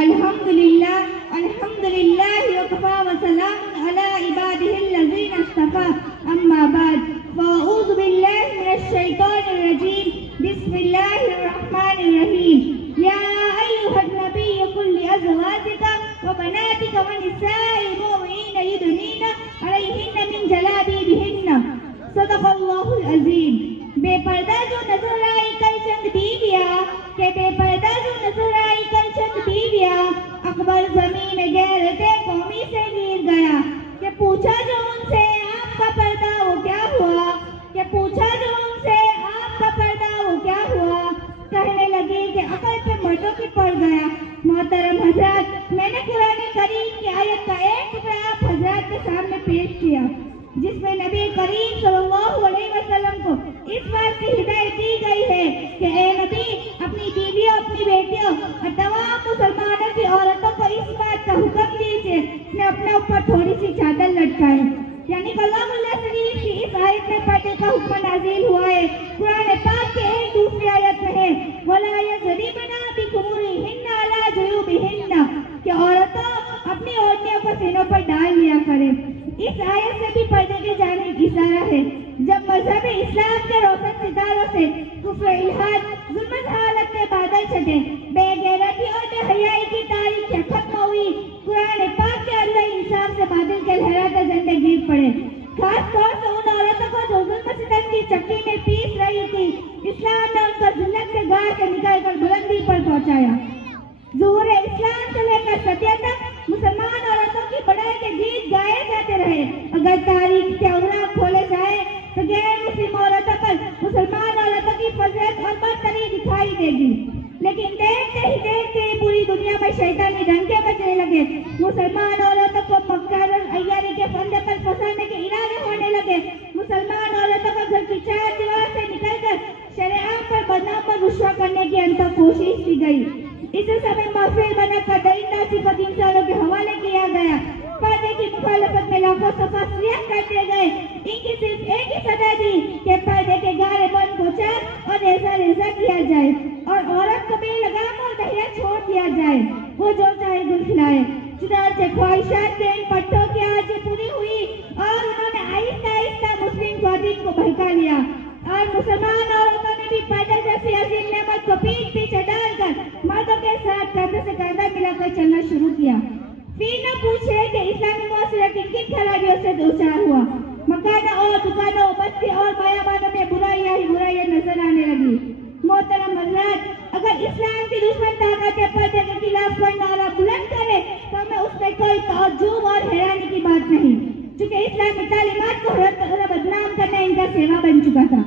الحمدللہ الحمدللہ وکفا وسلام علی عبادہ الذین اصطفى اما بعد فاعوذ باللہ من الشیطان الرجیم بسم اللہ الرحمن الرحیم یا ایھا النبی قل لازواجک وبناتک ونساء المؤمنین یدنین علیہن من جلابیبہن صدق اللہ العظیم۔ بے پردہ جو نظر آئی کل چند بیویاں کہ بے پردہ جو نظر آئی کل چند بیویاں اکبر زمین میں غیرت قومی سے گر گیا کہ پوچھا جو ان سے آپ کا پردہ وہ کیا ہوا، کہ پوچھا جو ان سے آپ کا پردہ وہ کیا ہوا، کہنے لگے کہ عقل پہ مردوں کی پڑ گیا۔ محترم حضرات، میں نے قرآن کریم کی آیت کا ایک ٹکڑا آپ حضرات کے سامنے پیش کیا جس میں نبی کریم صلی اللہ علیہ وسلم کو اس بات کی ہدایت دی گئی ہے کہ اے نبی اپنی بیویوں، اپنی بیٹیوں اور تمام مسلمانوں کی عورتوں کو اس بات کا حکم دیجیے کہ اپنے اوپر تھوڑی سی چادر لٹکائیں، یعنی کلام اللہ شریف کی اس آیت میں پردے کا حکم نازل ہوا ہے۔ قرآن پاک کے ایک دوسری آیت میں ہے وَلَا يَضْرِبْنَ بِخُمُرِهِنَّ عَلَى جُيُوبِهِنَّ کہ عورتوں اپنی اوڑھنیوں کو سینوں پر ڈال لیا کریں۔ اس آیت سے بھی پردے کی جانب اشارہ ہے۔ جب مذہب اسلام کے روشن ستاروں سے کفر، الحاد، ظلم جہالت کے بادل چھٹے، بے غیرتی اور بے حیائی کی تاریخیں ختم ہوئی، قرآن پاک کے اللہ انصاف سے بادل کے لہراتے جھنڈے گر پڑے۔ خاص طور سے ان عورتوں کو جو ظلم ستم کی چکی میں پیس رہی تھی، اسلام نے ان کو ذلت سے گاڑ کے نکال کر بلندی پر پہنچایا۔ ظہور اسلام سے لے کر صدیوں تک مسلمان عورتوں کی بڑائی کے گیت گائے جاتے رہے۔ اگر تاریخ کے اوراق کھولے جائیں تو غیر مسلم عورتوں پر مسلمان عورتوں کی فضیلت اور برتری دکھائی دے گی، لیکن دیکھتے ہی پوری دنیا میں شیطانی ڈنکے بجنے لگے۔ مسلمان عورتوں کو مکر اور عیاری کے فندے پر پھنسانے کے ارادے ہونے لگے۔ مسلمان عورتوں کو گھر کی چار دیوار سے نکل کر شرعیات پر بدنام اور رسوا کرنے کی انتہا کوشش کی گئی۔ اسے سب محفل بنا کر درندہ صفت انسانوں کے حوالے کیا گیا۔ پردے کی مخالفت میں لاکھوں صفحہ سیاہ کرتے گئے۔ ان کی صرف ایک ہی سزا دی کہ پردے کے گارے بند کو چار اور ایسا کیا جائے اور عورت کو بے لگام اور بہرا چھوڑ دیا جائے، وہ جو چاہے گل کھلائے۔ چنانچہ خواہشات کے ان پٹھوں کی آرزو پوری ہوئی اور انہوں نے آہستہ آہستہ مسلم خواتین کو بہکا لیا اور مسلمان عورتوں نے بھی پردے جیسی عظیم نعمت کو پیٹ پیچھے ڈال کر مردوں کے ساتھ کندھے سے کندھا ملا کر چلنا شروع کیا۔ پھر نہ پوچھے کہ اسلامی معاشرہ کن کن خرابیوں سے دوچار ہوا۔ مکانوں اور دکانوں، بستی اور بیابانوں میں برائیاں ہی برائیاں نظر آنے لگی۔ محترم حضرات، اگر اسلام کی دشمن طاقت پردے کے خلاف کوئی نعرہ بلند کرے تو ہمیں اس میں کوئی تعجب اور حیرانی کی بات نہیں، چونکہ اسلامی تعلیمات کو بدنام کرنا ان کا سیوا بن چکا تھا۔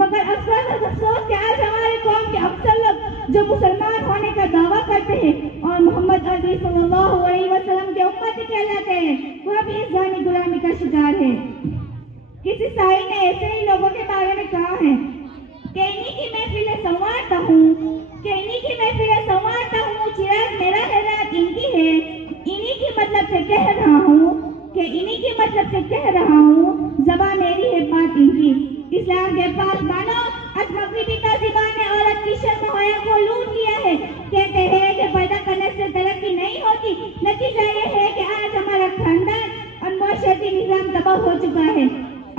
مگر افسوس کہ آج ہماری قوم کے اکثر لوگ جو مسلمان ہونے کا دعویٰ کرتے ہیں اور محمد عربی صلی اللہ علیہ وسلم کے امتی کہلاتے ہیں، وہ بھی اس ذہنی غلامی کا شکار ہے۔ کسی شاعر نے ایسے ہی لوگوں کے بارے میں کہا ہے کہ انہی کی محفلیں سنوارتا ہوں، چراغ میرا ہے رات ان کی ہے، انہی کی مطلب سے کہہ رہا ہوں، زبان میری ہے بات ان کی۔ اسلام کے پاس مانو آج مغربی تہذیبوں نے عورت کی شرم و حیا کو لوٹ لیا ہے۔ کہتے ہیں کہ پردہ کرنے سے ترقی نہیں ہوتی، نتیجہ یہ ہے کہ آج ہمارا خاندان اور معاشرتی نظام تباہ ہو چکا ہے۔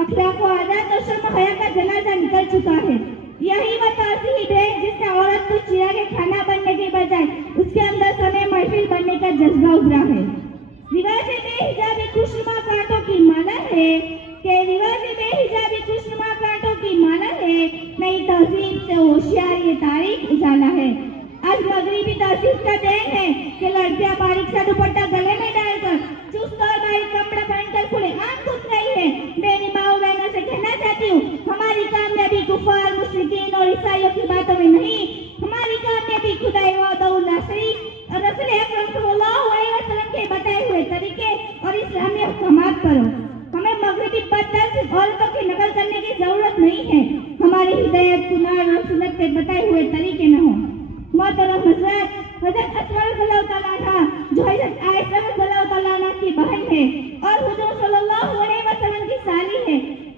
اخلاق و عادات اور شرم و حیا کا جنازہ نکل چکا ہے۔ یہی وہ تہذیب ہے جس سے عورت کو چراغ کھانا بننے کے بجائے اس کے اندر سمے محفل بننے کا جذبہ ابھرا ہے۔ رواج بے حجابی خوشنما کانٹوں کی مالا ہے نئی تہذیب سے ہوشیار یہ تاریخ اجالا ہے۔ آج مغربی تہذیب کا دین ہے کہ لڑکیاں باریک سا دوپٹہ گلے میں ڈال کر چست اور باریک کپڑا پہن کر کھلے عام گھوم رہی ہے۔ میری ماؤں بہنوں سے کہنا چاہتی ہوں، ہماری کامیابی کفار، مشرکین اور عیسائیوں کی باتوں میں نہیں، ہماری کامیابی خدائے وحدہ لا شریک اور رسول اکرم صلی اللہ علیہ وسلم کے بتائے ہوئے طریقے اور اسلامی احکامات پر ہو۔ ہمیں مغربی صرف عورتوں کی نقل کرنے کی ضرورت نہیں ہے، ہماری ہدایت قرآن اور سنت کے بتائے ہوئے طریقے میں ہو۔ محترم حضرت اسماء رضی اللہ تعالیٰ عنہا جو حضرت عائشہ رضی اللہ تعالیٰ عنہ کی بہن ہے اور حضور صلی اللہ علیہ وسلم کی سالی ہے،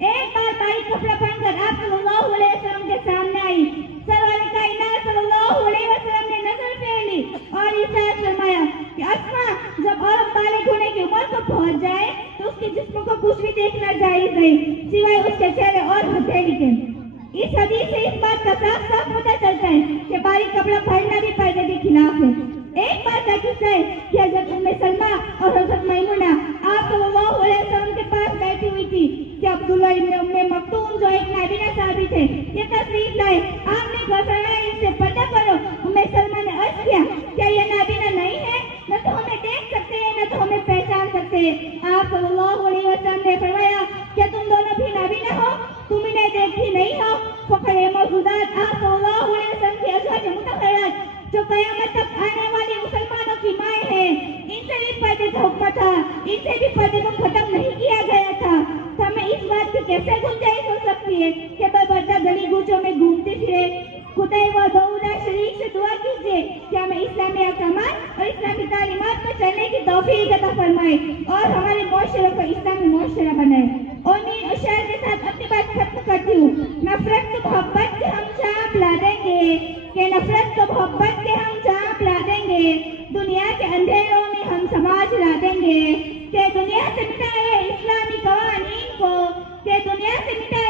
ایک بار باریک کپڑا پہن کر آپ صلی اللہ علیہ وسلم کے سامنے آئی۔ سرور کائنات صلی اللہ علیہ وسلم نے نظر پھیر لی تھی اور ارشاد فرمایا کہ اسما جب عورت بالغ ہونے کی عمر کو پہنچ جائے تو اس کے جسم کو کچھ بھی دیکھنا جائز نہیں سوائے اس کے چہرے اور ہتھیلی کے۔ اس حدیث سے اس بات کا صاف صاف پتہ چلتا ہے کہ باریک کپڑا پہننا بھی پردے کے خلاف ہے۔ ایک بات کا قصہ ہے کہ حضرت ام سلمہ اور حضرت میمونہ آپ صلی اللہ علیہ وسلم کے پاس بیٹھی ہوئی تھی کہ عبداللہ ابن ام مکتوم جو ایک نابینا صحابی تھے یہ تشریف لائے۔ آپ نے فرمایا ان سے پردہ کرو۔ ام سلمہ نے عرض کیا کیا یہ نابینا نہیں ہے؟ نہ تو ہمیں دیکھ سکتے ہیں نہ تو ہمیں پہچان سکتے ہیں۔ آپ صلی اللہ علیہ وسلم نے فرمایا کیا تم دونوں بھی نابینا ہو؟ تم انہیں دیکھتی نہیں ہو؟ فخر موجودات آپ صلی اللہ علیہ وسلم کی ازواج مطہرات جو قیامت تک آنے والی مسلمانوں کی مائیں ہیں ان سے بھی پردے کا حکم تھا، ان سے بھی پردے کو ختم نہیں کیا گیا تھا۔ تو ہمیں اس بات کی کیسے گنجائش ہو سکتی ہے کہ بردہ گلی گوچوں میں گھومتے پھرے؟ خدائے و دعودا شریف سے دعا کیجیے کہ ہمیں اسلامی احکامات اور اسلامی تعلیمات پر چلنے کی توفیق عطا فرمائے اور ہمارے معاشرے کو اسلامی معاشرہ بنائے۔ اور میں شعر کے ساتھ اپنی بات ختم کرتی ہوں۔ نفرت تو محبت کے ہم چاپ لا دیں گے کہ نفرت تو محبت کے ہم چاپ لا دیں گے، دنیا کے اندھیروں میں ہم سماج لا دیں گے کہ دنیا سے مٹائے اسلامی قوانین کو، کہ دنیا سے مٹائے